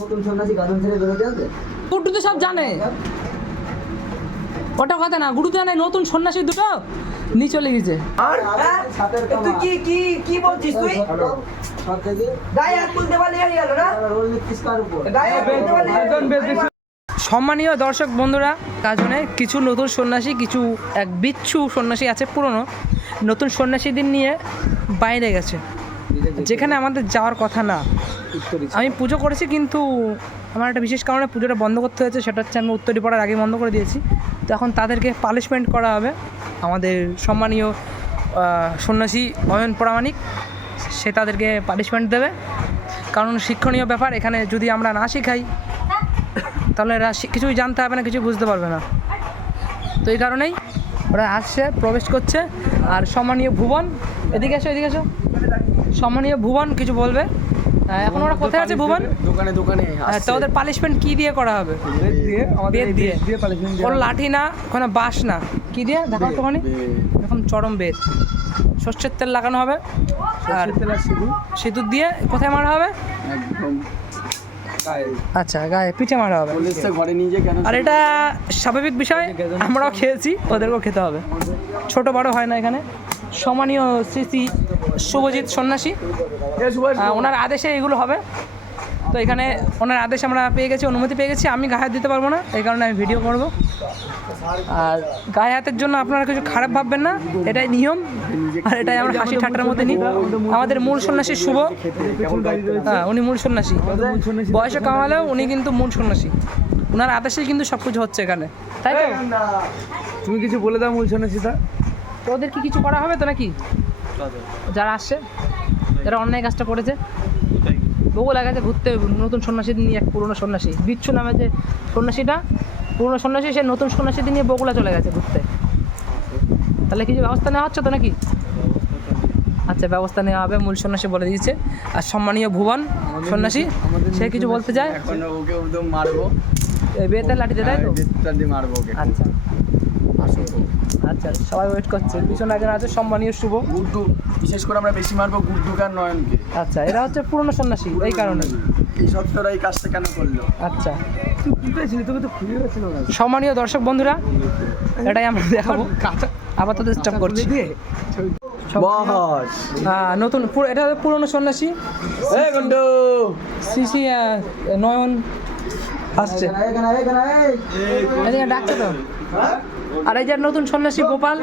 নতুন সন্ন্যাসী গাজন ছেড়ে বেরোতে হবে? গুড্ডু তো সব জানে। ওটা কথা না গুরু জানে নতুন সন্ন্যাসী দুটো নিয়ে চলে গেছে। আর? হ্যাঁ? তুই কি কি কি বলছিস তুই? গায়ে হাত তুলতে পারলি গেল না? রোল নিচ্ছিস কার উপর? গায়ে হাত তুলতে পারলি সম্মানীয় দর্শক বন্ধুরা কাজনে কিছু নতুন সন্ন্যাসী কিছু এক বিচ্ছু সন্ন্যাসী আছে পুরনো। নতুন সন্ন্যাসীদের নিয়ে বাইরে গেছে। যেখানে আমাদের যাওয়ার কথা না। আমি পুজো করেছি কিন্তু আমার একটা বিশেষ কারণে পুজোটা বন্ধ করতে হয়েছে সেটা হচ্ছে আমি উত্তরী পড়ার আগে বন্ধ করে দিয়েছি। তো এখন তাদেরকে পানিশমেন্ট করা হবে। আমাদের সম্মানীয় সন্ন্যাসী অয়ন প্রামাণিক সে তাদেরকে পানিশমেন্ট দেবে। কারণ শিক্ষণীয় ব্যাপার এখানে যদি আমরা না শিখাই তাহলে এরা কিছুই জানতে হবে না কিছু বুঝতে পারবে না। তো এই কারণেই ওরা আসছে প্রবেশ করছে। আর সম্মানীয় ভুবন এদিকে এসো এদিকে এসো। সম্মানীয় ভুবন কিছু বলবে? এখন ওরা কোথায় আছে ভুবন? দোকানে দোকানে হ্যাঁ, তো ওদের পানিশমেন্ট কি দিয়ে করা হবে? বেদ দিয়ে ওর লাঠি না ওখানে বাঁশ না। কি দিয়ে? দেখো একটুখানি। এরকম চরম বেদ। সর্ষের তেল লাগানো হবে। আর সিঁদুর। দিয়ে কোথায় মারা হবে? একদম। আচ্ছা গায়ে পিঠে মারা হবে। ঘরে নিয়ে কেন আর এটা স্বাভাবিক বিষয় আমরাও খেয়েছি ওদেরকেও খেতে হবে। ছোট বড় হয় না এখানে। সমানীয় শ্রী শুভজিৎ সন্ন্যাসী। ওনার আদেশে এগুলো হবে। তো এখানে ওনার আদেশ আমরা পেয়ে গেছি অনুমতি পেয়ে গেছি। আমি গায়ে হাত দিতে পারব না এই কারণে আমি ভিডিও করব। আর গায়ে হাতের জন্য আপনারা কিছু খারাপ ভাববেন না এটাই নিয়ম। আর এটাই আমরা হাসি ঠাট্টার মধ্যে নিই। আমাদের মূল সন্ন্যাসী শুভ। হ্যাঁ উনি মূল সন্ন্যাসী। বয়সে কামালেও উনি কিন্তু মূল সন্ন্যাসী। ওনার আদেশেই কিন্তু সব কিছু হচ্ছে এখানে। তাই তো? তুমি কিছু বলে দাও মূল সন্ন্যাসীটা। তো ওদের কি কিছু করা হবে তো নাকি? যারা আসছে যারা অন্যায় কাজটা করেছে বহু লাগাছে ঘুরতে নতুন সন্ন্যাসীদের নিয়ে এক পুরনো সন্ন্যাসী। বিচ্ছু নামে যে সন্ন্যাসীটা পুরনো সন্ন্যাসী সে নতুন সন্ন্যাসীদের নিয়ে বগুলা চলে গেছে ঘুরতে। তাহলে কিছু ব্যবস্থা নেওয়া হচ্ছে তো নাকি? আচ্ছা ব্যবস্থা নেওয়া হবে মূল সন্ন্যাসী বলে দিয়েছে। আর সম্মানীয় ভুবন সন্ন্যাসী সে কিছু বলতে চায়? এখন ওকে একদম মারবো। বেতের লাঠিতে তাই তো? দিয়ে মারবো ওকে। আচ্ছা। আচ্ছা সবাই ওয়েট করছে। পিছনে একজন আছে সম্মানীয় শুভ। গুড্ডু বিশেষ করে আমরা বেশি মারবো গুড্ডুকে আর নয়নকে। আচ্ছা এরা হচ্ছে পুরনো সন্ন্যাসী এই কারণে। এই সপ্তাহটা এই কাজটা কেন করল? আচ্ছা। সম্মানীয় দর্শক বন্ধুরা এটাই আমরা দেখাবো। আপাতত স্টপ করছি। নতুন পুরো- এটা হচ্ছে পুরনো সন্ন্যাসী। শ্রী শ্রী নয়ন। আসছে। ডাকছে তো। আর এই যে নতুন সন্ন্যাসী গোপাল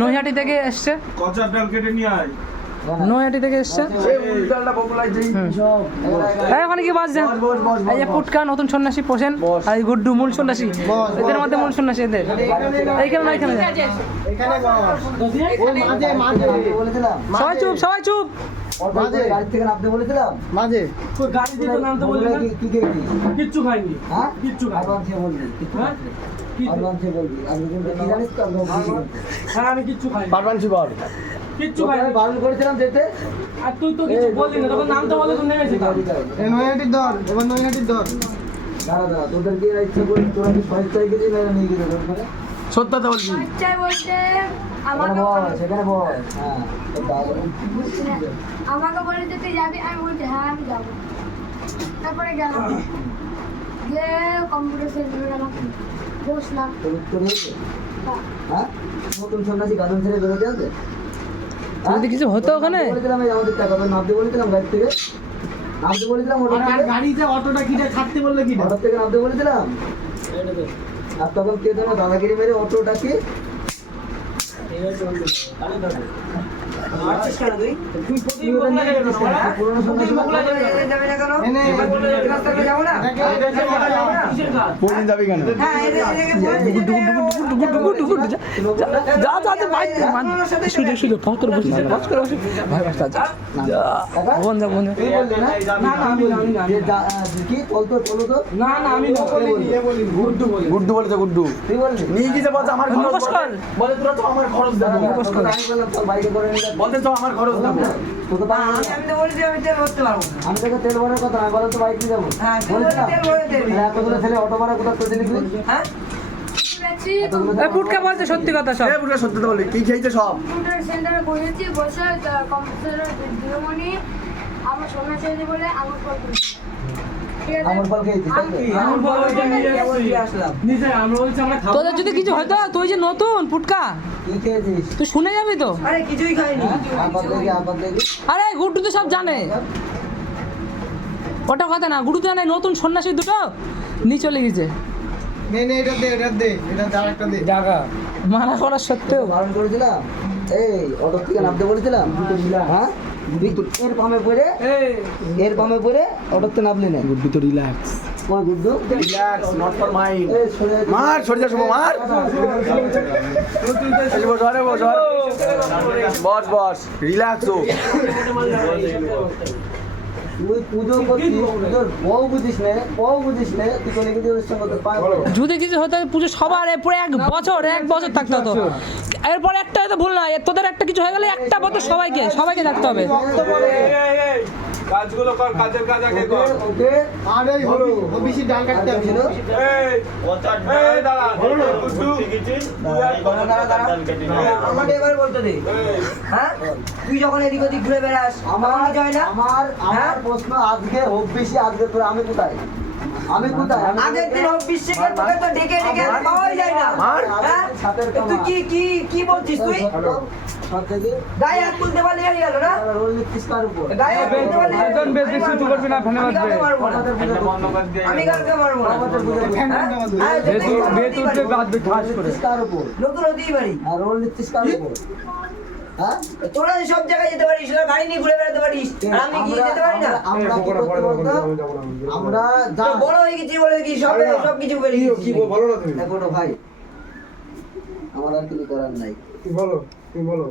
নৈহাটি থেকে এসছে। কচার ডাল কেটে নিয়ে আয়। নৈহাটি থেকে এসছে। এই উল্টালটা পপুলার যেই সব। এই ওখানে কি বাজছে এই যে পুটকা নতুন সন্ন্যাসী পোষেন। আর এই গুড্ডু মূল সন্ন্যাসী। এদের মধ্যে মূল সন্ন্যাসী এদের। এইখানে না এইখানে সবাই চুপ সবাই চুপ। মাঝে। গাড়ি থেকে নামতে বলেছিলাম। মাঝে। গাড়ি দিয়ে তো নামতে বললি কি কি কিচ্ছু খাইনি। হ্যাঁ? কিচ্ছু খাই আরবান থেকে বলবি কিচ্ছু হ্যাঁ? কি- আরবান থেকে বলবি আর কি জানিস তো? আমি বুঝি হ্যাঁ আমি কিচ্ছু খাইনি। পারবানছি বল কিচ্ছু খাইনি আমি বারণ করেছিলাম যেতে। আর তুই তো কিছু বললি না তখন নামতে বলে তো নেমেছি দাঁড়া দাঁড়া তোদের কি ইচ্ছা করে তোরা কি সহায় চাই গেছিস না নিয়ে গেছিস সত্যতা বলবি আমাকে বল হ্যাঁ আমাকে বলে যে তুই যাবি আমি বলছি হ্যাঁ আমি যাব। তারপরে গেলাম। গিয়ে কম্পিউটার সেন্টারে গেলাম। বসলাম। তা- হ্যাঁ। নতুন সন্ন্যাসী গাজন ছেড়ে বেরোতে হবে যদি কিছু হতো ওখানে? বলেছিলাম আমাদের টাকা নামতে বলেছিলাম গাড়ি থেকে। নামতে বলেছিলাম গাড়িতে অটোটা কিনে থাকতে বললে কি অটো থেকে নামতে বলেছিলাম আর তখন কে যেন দাদাগিরি মেরে অটোটাকে যাবে না কেন বলে। যা যা করে বসে করে বসে ভাই যা বোন যা বোন না? না আমি না, তো না। না আমি না গুড্ডু গুড্ডু বলেছে গুড্ডু। তুই বললি? নিয়ে গিয়েছে বলছে আমার খরচ বলে। তোরা তো আমার খরচ দেবো। আমি বললাম চল বাইকে করে নিয়ে বলতে তো আমার খরচ দেবো। তোকে তো আমি আমি তো বলেছি আমি তেল ভরতে পারব আমি তোকে তেল ভরার কথা আমি বললাম তো বাইক নিয়ে যাব। হ্যাঁ, বলেছিলাম। তেল ভরে দিবি। ছেলে অটো ভাড়া কোথা থেকে দিলি তুই হ্যাঁ? পুটকা বলছে সত্যি কথা সব। পুরো সত্যতা বলি কি খেয়েছে সব? কম্পিউটার সেন্টারে বসেছি বসে কম্পিউটারের দিদিমণি আমার সন্ন্যাসী বলে আমার ফল তোদের যদি কিছু হতো তুই যে নতুন ফুটকা। তুই শুনে যাবি তো? লেগে আরে গুড্ডু তো সব জানে। ওটা কথা না গুড্ডু জানে নতুন সন্ন্যাসী দুটো। নিয়ে চলে গেছে। নে নে এটা দে এটা দে এটা দে আরেকটা দে। জায়গা মানা করার সত্ত্বেও। বারণ করেছিলাম? এই অটো থেকে নামতে বলেছিলাম? হ্যাঁ? তুই এর পামে পড়ে এর পামে পড়ে অটোতে নামলি না। গুড্ডু তো রিল্যাক্স কোন Guddu? Relax not for mind. মার সরে যা শুভ মার। বস আরে বস বস বস রিল্যাক্স ও। যদি কিছু হতো পুজো সবার এরপরে এক বছর এক বছর থাকতে হতো এরপরে একটা হয়তো ভুল না তোদের একটা কিছু হয়ে গেলে একটা বছর সবাইকে সবাইকে থাকতে হবে কাজগুলো কর কাজের কাজ আগে কর। ওকে হলো ওবিসি ডাল কাটতে না এই এই দাঁড়া গুড্ডু দাঁড়া দাঁড়া দাঁড়া। আমাকে এবারে বলতে দে। হ্যাঁ? তুই যখন এদিক ওদিক ঘুরে বেড়াস আমার আমার যায় না? আমার আমার হ্যাঁ? প্রশ্ন আজকে ওবিসি আজকে তোর আমি কোথায়? আমি কোথায় আগের দিন বিশ্বের তোকে তো ডেকে ডেকে পাওয়াই যায় না। হ্যাঁ তুই কি কি কি বলছিস তুই গায়ে হাত তুলতে পারলি হয়ে গেল না গায়ে হাত তুলতে পারলি হয়ে গেল। আমি মারবো না। কাউকে মারবো আমি কাউকে মারবো না হ্যাঁ? হ্যাঁ, নতুন হতেই পারি। নিচ্ছিস কার হতেই পারি আর উপর হ্যাঁ তোরা সব জায়গায় যেতে পারিস গাড়ি নিয়ে ঘুরে বেড়াতে পারিস আমি কি যেতে পারি না? আমরা কি করতে আমরা যা বড় হয়ে গেছি বলে কি সব সব কিছু গেছি বলো না তুমি। দেখো ভাই আমার আর কিছু করার নাই। কি বলো বলো?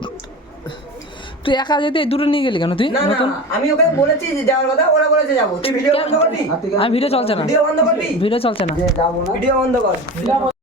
তুই একা যেতে দুটো নিয়ে গেলি কেন তুই? না না নতুন? আমি ওকে বলেছি যে যাওয়ার কথা ওরা বলেছে যাব। তুই ভিডিও বন্ধ করবি? আমি ভিডিও চলছে না। ভিডিও বন্ধ করবি? ভিডিও চলছে না যে যাব না। ভিডিও বন্ধ কর।